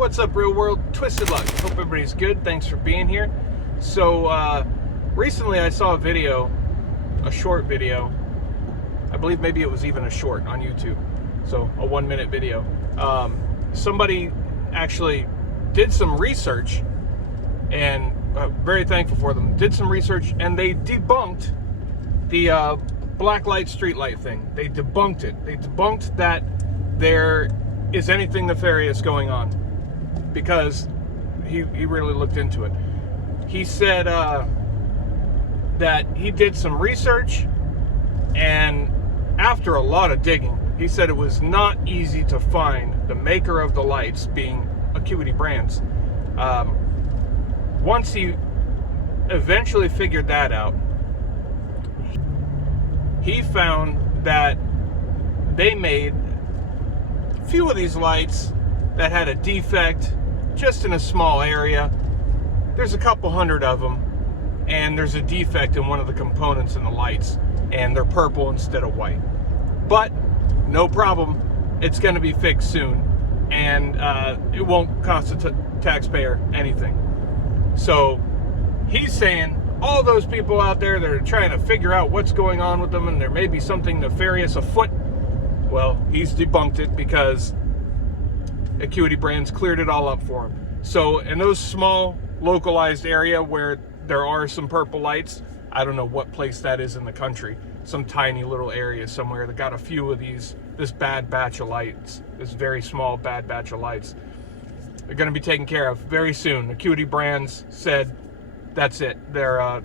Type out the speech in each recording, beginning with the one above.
What's up, real world? Twisted Luck. Hope everybody's good. Thanks for being here. So, recently I saw a short video. I believe maybe it was even a short on YouTube. So, a 1-minute video. Somebody actually did some research, and very thankful for them. Did some research, and they debunked the black light, street light thing. They debunked it. They debunked that there is anything nefarious going on, because he really looked into it. He said that he did some research, and after a lot of digging, he said it was not easy to find the maker of the lights, being Acuity Brands. Once he eventually figured that out, he found that they made a few of these lights that had a defect just in a small area. There's a couple hundred of them, and there's a defect in one of the components in the lights, and they're purple instead of white. But no problem, it's going to be fixed soon, and it won't cost the taxpayer anything. So he's saying all those people out there that are trying to figure out what's going on with them, and there may be something nefarious afoot, well, he's debunked it, because Acuity Brands cleared it all up for him. So in those small localized area where there are some purple lights, I don't know what place that is in the country, some tiny little area somewhere that got a few of this bad batch of lights, this very small bad batch of lights, they're going to be taken care of very soon. Acuity Brands said that's it, they're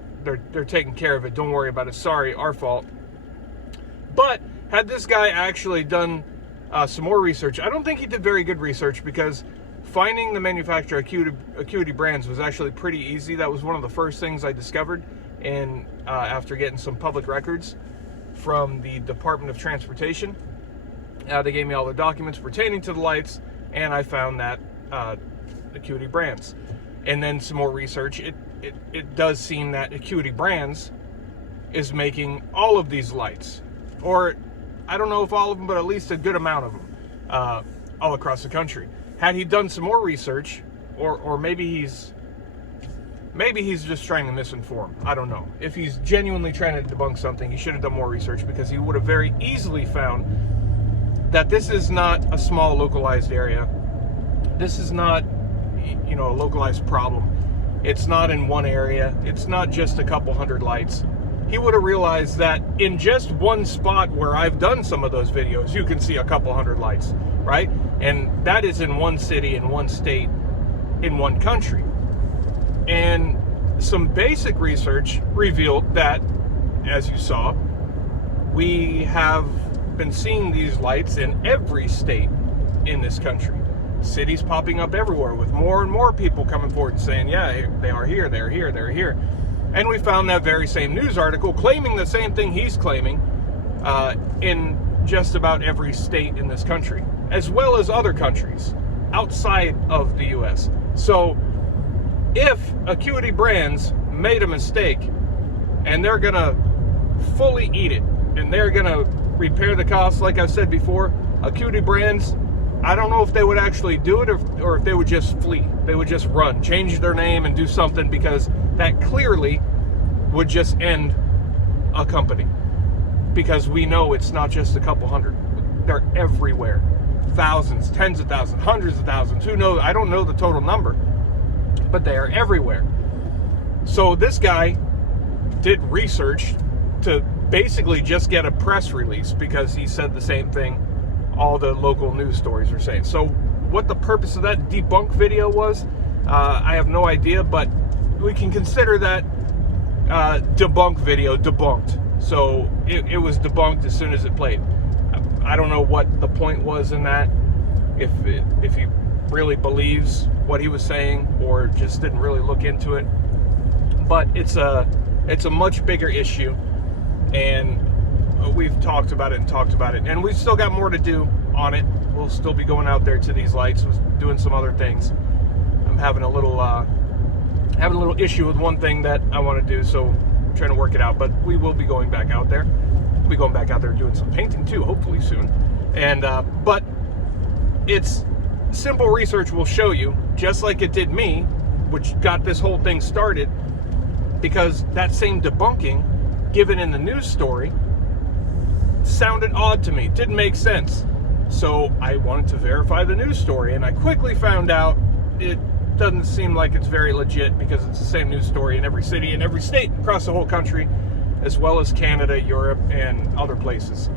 taking care of it, don't worry about it, sorry, our fault. But had this guy actually done some more research, I don't think he did very good research, because finding the manufacturer Acuity Brands was actually pretty easy. That was one of the first things I discovered, and after getting some public records from the Department of Transportation, they gave me all the documents pertaining to the lights, and I found that Acuity Brands. And then some more research, it does seem that Acuity Brands is making all of these lights, or I don't know if all of them, but at least a good amount of them, all across the country. Had he done some more research, or maybe he's just trying to misinform, I don't know. If he's genuinely trying to debunk something, he should have done more research, because he would have very easily found that this is not a small localized area. This is not, a localized problem. It's not in one area. It's not just a couple hundred lights. He would have realized that in just one spot where I've done some of those videos, you can see a couple hundred lights, right? And that is in one city, in one state, in one country. And some basic research revealed that, as you saw, we have been seeing these lights in every state in this country. Cities popping up everywhere, with more and more people coming forward and saying, yeah, they are here, they're here, they're here. And we found that very same news article claiming the same thing he's claiming in just about every state in this country, as well as other countries outside of the US. So if Acuity Brands made a mistake, and they're gonna fully eat it, and they're gonna repair the costs, like I said before, Acuity Brands, I don't know if they would actually do it, or if they would just flee. They would just run, change their name, and do something, because that clearly would just end a company. Because we know it's not just a couple hundred. They're everywhere. Thousands, tens of thousands, hundreds of thousands. Who knows? I don't know the total number. But they are everywhere. So this guy did research to basically just get a press release, because he said the same thing all the local news stories are saying. So what the purpose of that debunk video was, I have no idea, but we can consider that debunk video debunked. So it was debunked as soon as it played. I don't know what the point was in that, if he really believes what he was saying, or just didn't really look into it. But it's a much bigger issue, and we've talked about it, and we've still got more to do on it. We'll still be going out there to these lights, doing some other things. I'm having a little issue with one thing that I want to do, so I'm trying to work it out. But we will be going back out there. We'll be going back out there doing some painting too, hopefully soon. And but it's simple research will show you, just like it did me, which got this whole thing started, because that same debunking given in the news story sounded odd to me, didn't make sense. So I wanted to verify the news story, and I quickly found out it doesn't seem like it's very legit, because it's the same news story in every city and every state across the whole country, as well as Canada, Europe, and other places.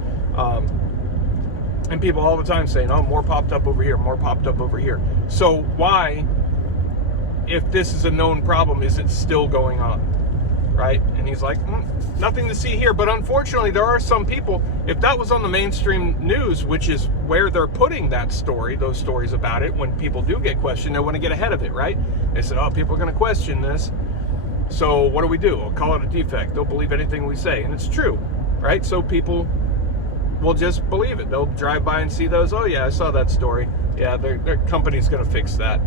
And people all the time saying, oh, more popped up over here, more popped up over here. So why, if this is a known problem, is it still going on, right? And he's like, nothing to see here. But unfortunately, there are some people, if that was on the mainstream news, which is where they're putting that story, those stories about it, when people do get questioned, they want to get ahead of it, right? They said, oh, people are going to question this. So what do? We'll call it a defect. They'll believe anything we say. And it's true, right? So people will just believe it. They'll drive by and see those. Oh, yeah, I saw that story. Yeah, their company's going to fix that.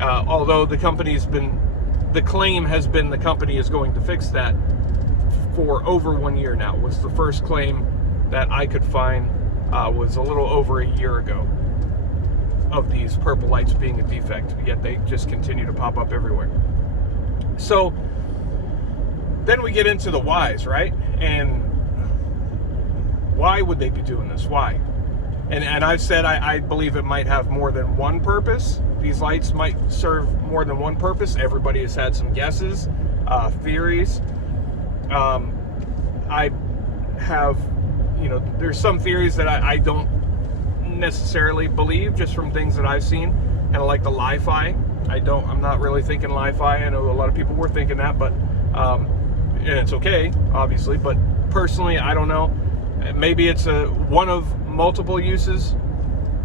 Although the claim has been the company is going to fix that for over 1 year now. Was the first claim that I could find was a little over a year ago of these purple lights being a defect, yet they just continue to pop up everywhere. So then we get into the whys, right? And why would they be doing this? Why? And I've said I believe it might have more than one purpose. These lights might serve more than one purpose. Everybody has had some guesses, theories. I have, there's some theories that I don't necessarily believe, just from things that I've seen, kind of like the li-fi. I'm not really thinking li-fi. I know a lot of people were thinking that, but and it's okay, obviously, but personally, I don't know. Maybe it's one of multiple uses.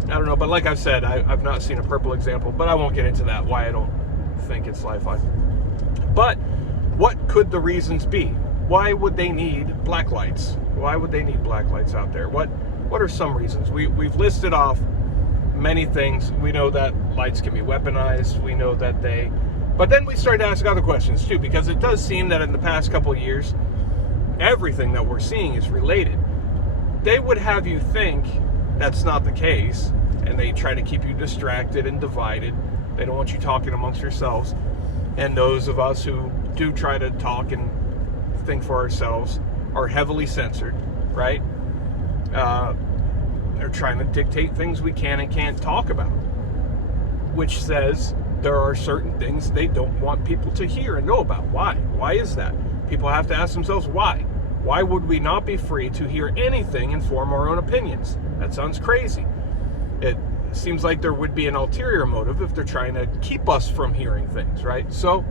I don't know, but like I've said, I've not seen a purple example, but I won't get into that, why I don't think it's li-fi. But what could the reasons be? Why would they need black lights? Why would they need black lights out there? What are some reasons? We've listed off many things. We know that lights can be weaponized. We know that but then we started to ask other questions too, because it does seem that in the past couple of years, everything that we're seeing is related. They would have you think that's not the case, and they try to keep you distracted and divided. They don't want you talking amongst yourselves. And those of us who do try to talk and think for ourselves are heavily censored, right? They're trying to dictate things we can and can't talk about, which says there are certain things they don't want people to hear and know about. Why? Why is that? People have to ask themselves why. Why would we not be free to hear anything and form our own opinions? That sounds crazy. It seems like there would be an ulterior motive if they're trying to keep us from hearing things, right? So,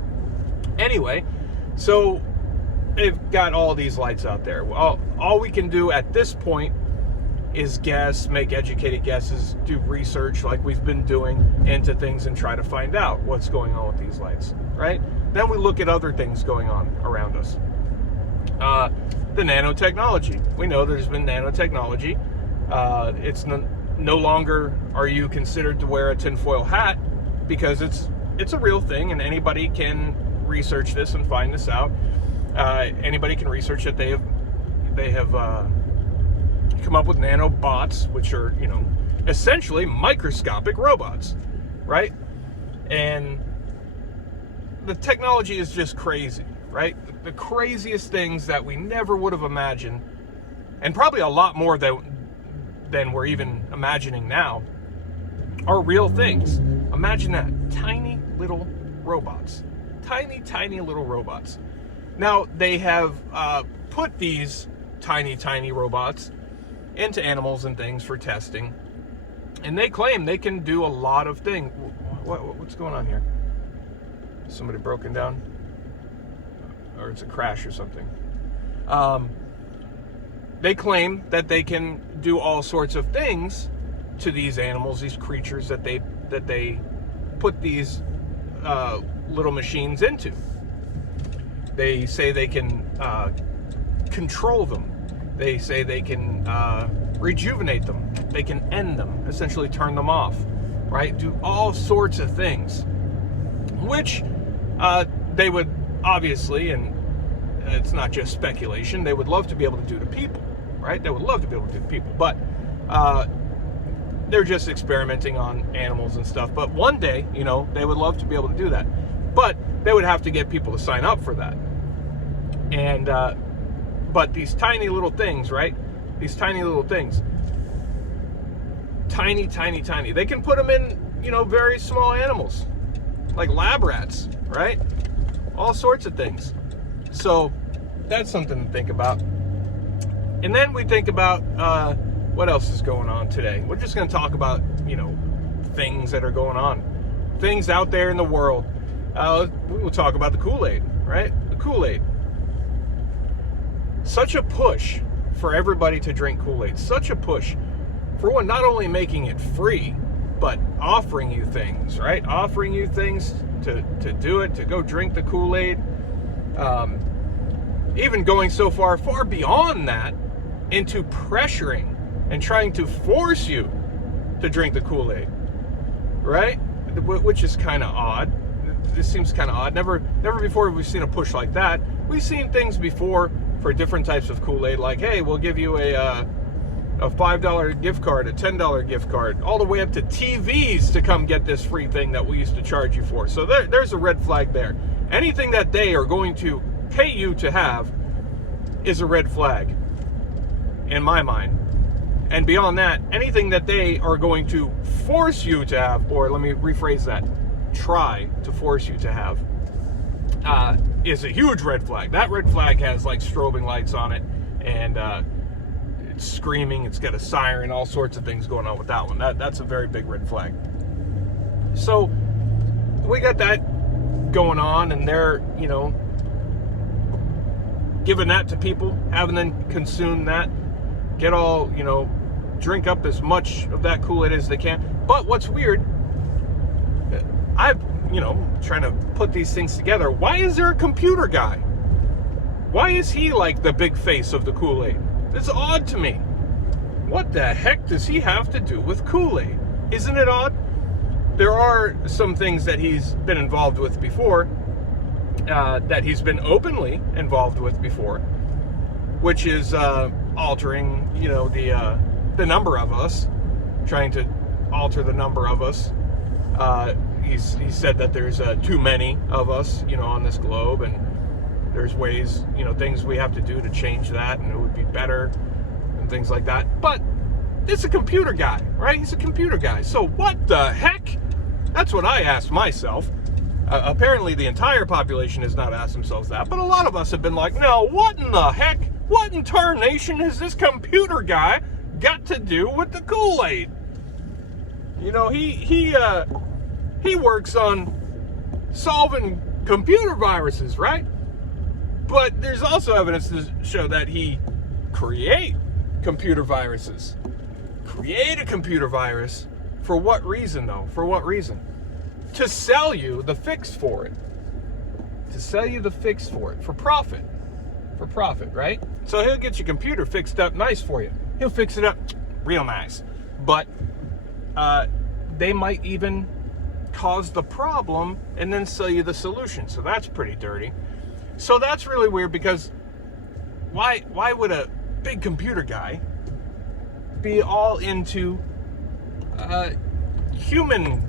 anyway, they've got all these lights out there. Well, all we can do at this point is guess, make educated guesses, do research like we've been doing into things and try to find out what's going on with these lights, right? Then we look at other things going on around us. The nanotechnology. We know there's been nanotechnology. It's no longer are you considered to wear a tinfoil hat, because it's a real thing, and anybody can research this and find this out. Anybody can research that they have come up with nanobots, which are essentially microscopic robots, right? And the technology is just crazy, right? The craziest things that we never would have imagined, and probably a lot more than we're even imagining now, are real things. Imagine that. Tiny little robots. Tiny little robots. Now, they have put these tiny robots into animals and things for testing, and they claim they can do a lot of things. What's going on here? Somebody broken down? Or it's a crash or something. They claim that they can do all sorts of things to these animals, these creatures that they put these little machines into. They say they can control them. They say they can rejuvenate them. They can end them, essentially turn them off, right? Do all sorts of things, which they would obviously, and it's not just speculation, they would love to be able to do to people, right? They would love to be able to do to people, but they're just experimenting on animals and stuff. But one day, you know, they would love to be able to do that. But they would have to get people to sign up for that. And, but these tiny little things, right? These tiny little things. Tiny, tiny, tiny. They can put them in, you know, very small animals. Like lab rats, right? All sorts of things. So that's something to think about. And then we think about what else is going on today. We're just going to talk about, you know, things that are going on. Things out there in the world. We will talk about the Kool-Aid, right? The Kool-Aid. Such a push for everybody to drink Kool-Aid. Such a push. For one, not only making it free, but offering you things, right? Offering you things to do it, to go drink the Kool-Aid. Even going so far beyond that, into pressuring and trying to force you to drink the Kool-Aid, right? Which is kind of odd. This seems kind of odd. Never before have we seen a push like that. We've seen things before for different types of Kool-Aid, like, hey, we'll give you a $5 gift card, a $10 gift card, all the way up to TVs to come get this free thing that we used to charge you for. So there's a red flag there. Anything that they are going to pay you to have is a red flag, in my mind. And beyond that, anything that they are going to force you to have, or let me rephrase that, try to force you to have, is a huge red flag. That red flag has like strobing lights on it, and it's screaming, it's got a siren, all sorts of things going on with that one. That's a very big red flag. So we got that going on, and they're, you know, giving that to people, having them consume that, get all, you know, drink up as much of that Kool-Aid as they can. But what's weird, you know, trying to put these things together. Why is there a computer guy? Why is he like the big face of the Kool-Aid? It's odd to me. What the heck does he have to do with Kool-Aid? Isn't it odd? There are some things that he's been involved with before, that he's been openly involved with before, which is altering, you know, the number of us, trying to alter the number of us. He said that there's too many of us, you know, on this globe, and there's ways, you know, things we have to do to change that, and it would be better, and things like that. But it's a computer guy, right? He's a computer guy. So what the heck? That's what I asked myself. Apparently the entire population has not asked themselves that, but a lot of us have been like, no, what in the heck? What in tarnation has this computer guy got to do with the Kool-Aid? You know, he works on solving computer viruses, right? But there's also evidence to show that he create computer viruses. Create a computer virus. For what reason, though? For what reason? To sell you the fix for it. To sell you the fix for it. For profit. For profit, right? So he'll get your computer fixed up nice for you. He'll fix it up real nice. But they might even cause the problem and then sell you the solution. So that's pretty dirty. So that's really weird, because why would a big computer guy be all into human,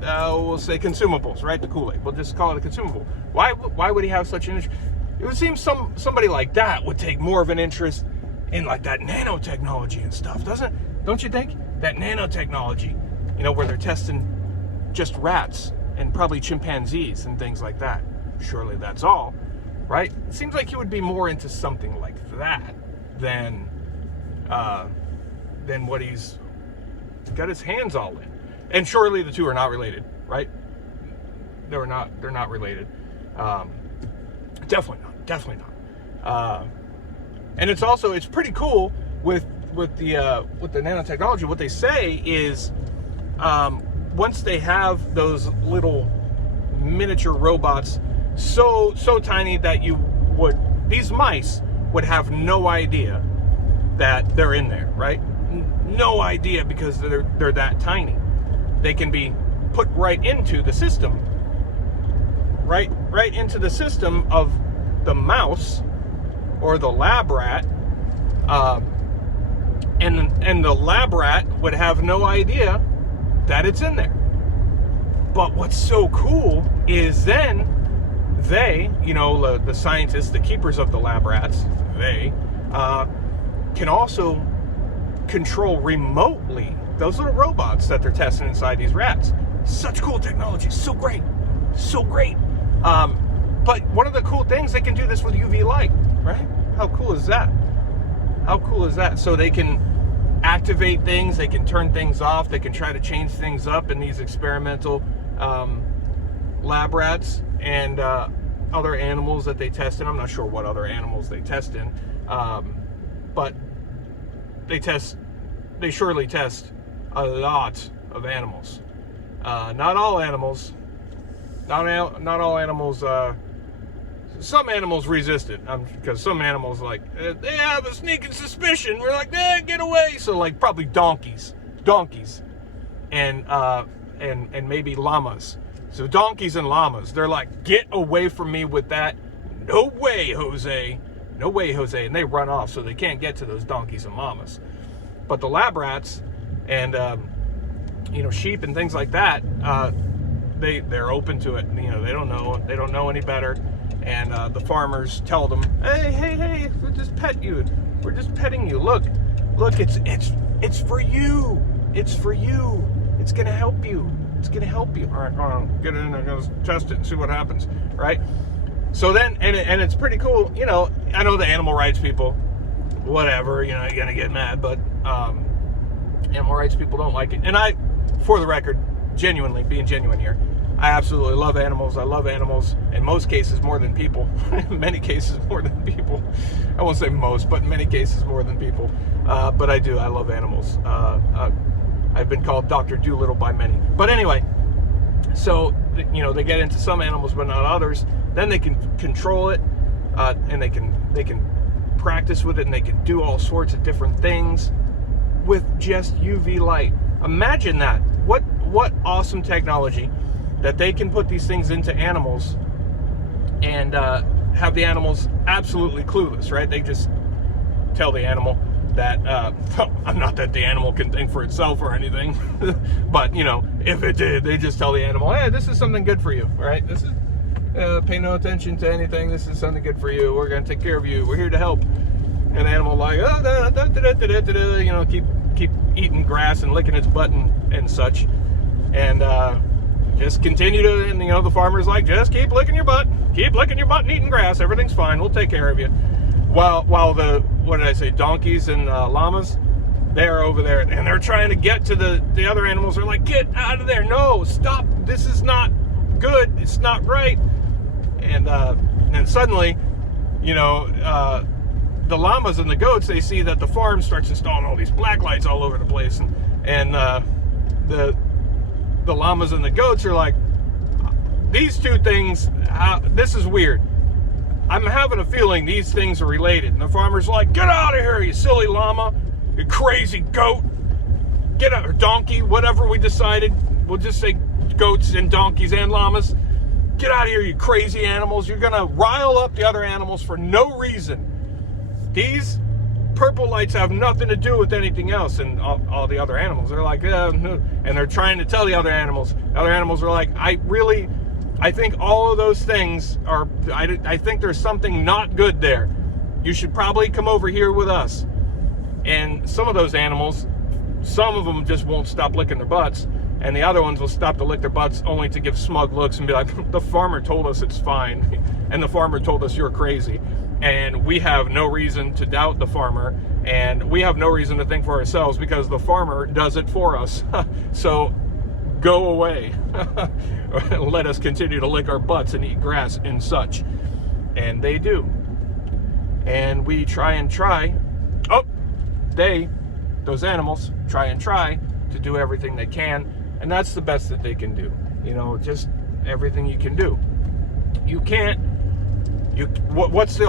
we'll say consumables, right? The Kool-Aid. We'll just call it a consumable. Why would he have such an interest? It would seem somebody like that would take more of an interest in like that nanotechnology and stuff, doesn't it? Don't you think? That nanotechnology, you know, where they're testing just rats and probably chimpanzees and things like that. Surely that's all, right? It seems like he would be more into something like that than what he's got his hands all in. And surely the two are not related, right? They're not related. Definitely not. And it's pretty cool with the nanotechnology. What they say is, once they have those little miniature robots so tiny that these mice would have no idea that they're in there, right? No idea, because they're that tiny. They can be put right into the system, right into the system of the mouse or the lab rat, and the lab rat would have no idea that it's in there. But what's so cool is then they, the scientists, the keepers of the lab rats, they can also control remotely those little robots that they're testing inside these rats. Such cool technology, so great. But one of the cool things, they can do this with UV light, right? How cool is that? So they can activate things, they can turn things off, they can try to change things up in these experimental lab rats and other animals that they test in. I'm not sure what other animals they test in, but they surely test a lot of animals. Not all animals. Some animals resist it, because some animals, like, they have a sneaking suspicion. We're like, get away. So, like, probably donkeys, and maybe llamas. So donkeys and llamas, they're like, get away from me with that. No way, Jose. And they run off, so they can't get to those donkeys and llamas. But the lab rats and sheep and things like that, they're open to it. They don't know any better. And the farmers tell them, hey, we'll just pet you. We're just petting you. Look, it's for you. It's for you. It's gonna help you. All right, hold on, get it in there, go test it and see what happens, right? So then, and it's pretty cool. I know the animal rights people, whatever, you're gonna get mad, but animal rights people don't like it. And I, for the record, being genuine here, I absolutely love animals. I love animals in most cases more than people. In many cases more than people. I won't say most, but in many cases more than people. But I do. I love animals. I've been called Dr. Doolittle by many. But anyway, so they get into some animals but not others. Then they can control it, and they can practice with it, and they can do all sorts of different things with just UV light. Imagine that. What awesome technology that they can put these things into animals and have the animals absolutely clueless, right? They just tell the animal that, not that the animal can think for itself or anything, but, if it did, they just tell the animal, hey, this is something good for you, right? This is, pay no attention to anything. This is something good for you. We're going to take care of you. We're here to help. And the animal like, keep eating grass and licking its butt and such. And just continue to, and the farmer's like, just keep licking your butt and eating grass. Everything's fine. We'll take care of you. While the, what did I say, donkeys and llamas, they're over there and they're trying to get to the other animals. They're like, get out of there. No, stop. This is not good. It's not right. And suddenly, the llamas and the goats, they see that the farm starts installing all these black lights all over the place. And the llamas and the goats are like, these two things, this is weird. I'm having a feeling these things are related. And the farmer's like, get out of here, you silly llama, you crazy goat. Get out, or donkey, whatever we decided. We'll just say goats and donkeys and llamas. Get out of here, you crazy animals. You're going to rile up the other animals for no reason. These purple lights have nothing to do with anything else. And all the other animals are like, and they're trying to tell the other animals. The other animals are like, I think all of those things are, I think there's something not good there. You should probably come over here with us. And some of those animals, some of them just won't stop licking their butts. And the other ones will stop to lick their butts only to give smug looks and be like, the farmer told us it's fine. And the farmer told us you're crazy. And we have no reason to doubt the farmer. And we have no reason to think for ourselves because the farmer does it for us. So go away. Let us continue to lick our butts and eat grass and such. And they do. And we try. Oh, those animals try to do everything they can. And that's the best that they can do. Just everything you can do. You can't,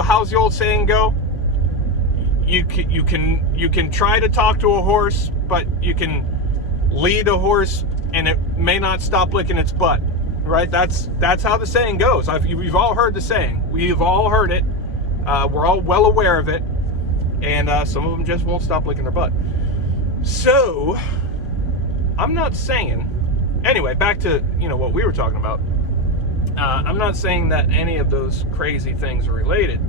how's the old saying go? You can try to talk to a horse, but you can lead a horse and it may not stop licking its butt, right? That's how the saying goes. We've all heard the saying. We've all heard it. We're all well aware of it. And some of them just won't stop licking their butt. So, I'm not saying, anyway, back to, what we were talking about. I'm not saying that any of those crazy things are related.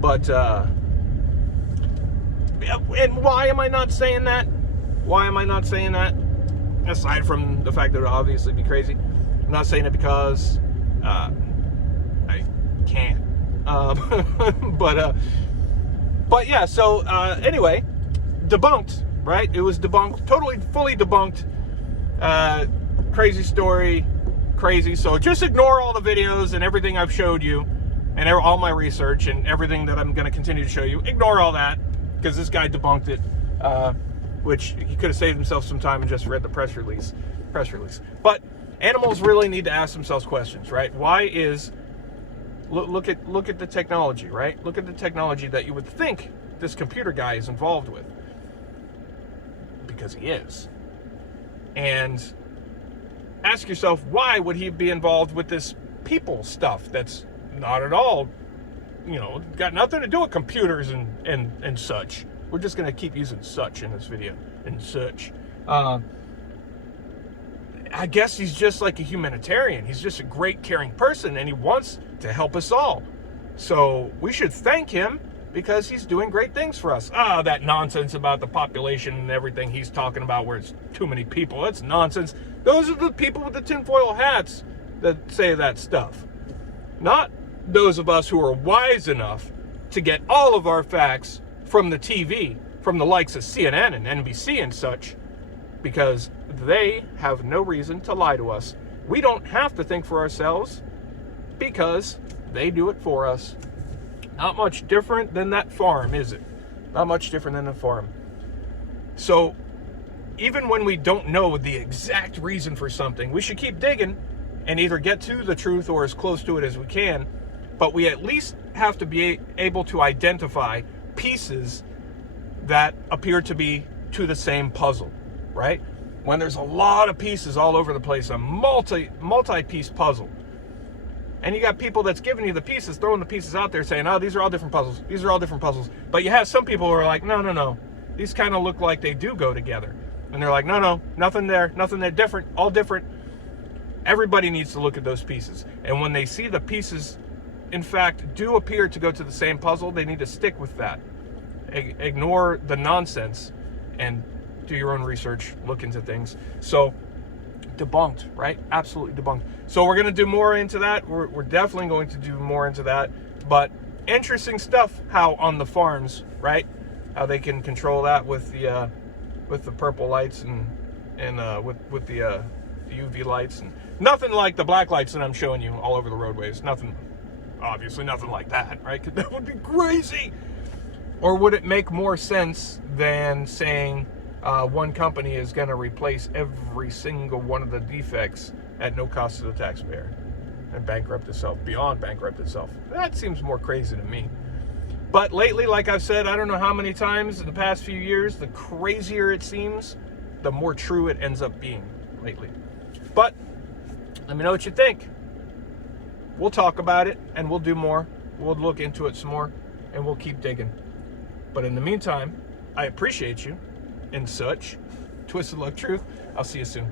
But and why am I not saying that? Why am I not saying that? Aside from the fact that it would obviously be crazy. I'm not saying it because I can't. But yeah, so anyway, debunked, right? It was debunked, totally, fully debunked. Crazy story, crazy. So just ignore all the videos and everything I've showed you and all my research and everything that I'm going to continue to show you. Ignore all that because this guy debunked it, which he could have saved himself some time and just read the press release. But animals really need to ask themselves questions, right? Why is... Look at the technology, right? Look at the technology that you would think this computer guy is involved with. Because he is. And ask yourself, why would he be involved with this people stuff that's not at all, got nothing to do with computers and such. We're just going to keep using such in this video. And such. I guess he's just like a humanitarian. He's just a great, caring person, and he wants to help us all. So we should thank him because he's doing great things for us. That nonsense about the population and everything he's talking about where it's too many people. That's nonsense. Those are the people with the tinfoil hats that say that stuff. Not those of us who are wise enough to get all of our facts from the TV, from the likes of CNN and NBC and such, because they have no reason to lie to us. We don't have to think for ourselves because they do it for us. Not much different than that farm, is it? Not much different than the farm. So, even when we don't know the exact reason for something, we should keep digging and either get to the truth or as close to it as we can. But we at least have to be able to identify pieces that appear to be to the same puzzle, right? When there's a lot of pieces all over the place, a multi-piece puzzle, and you got people that's giving you the pieces, throwing the pieces out there saying, these are all different puzzles. These are all different puzzles. But you have some people who are like, no. These kind of look like they do go together. And they're like, no, nothing there, different, all different. Everybody needs to look at those pieces. And when they see the pieces, in fact, do appear to go to the same puzzle, they need to stick with that. Ignore the nonsense and do your own research, look into things. So, debunked, right? Absolutely debunked. So we're going to do more into that. We're definitely going to do more into that. But interesting stuff, how on the farms, right? How they can control that with the purple lights and with the UV lights, and nothing like the black lights that I'm showing you all over the roadways. Obviously nothing like that, right? 'Cause that would be crazy. Or would it make more sense than saying one company is going to replace every single one of the defects at no cost to the taxpayer and bankrupt itself, beyond bankrupt itself? That seems more crazy to me. But lately, like I've said, I don't know how many times in the past few years, the crazier it seems, the more true it ends up being lately. But let me know what you think. We'll talk about it and we'll do more. We'll look into it some more and we'll keep digging. But in the meantime, I appreciate you and such. Twisted Luck Truth. I'll see you soon.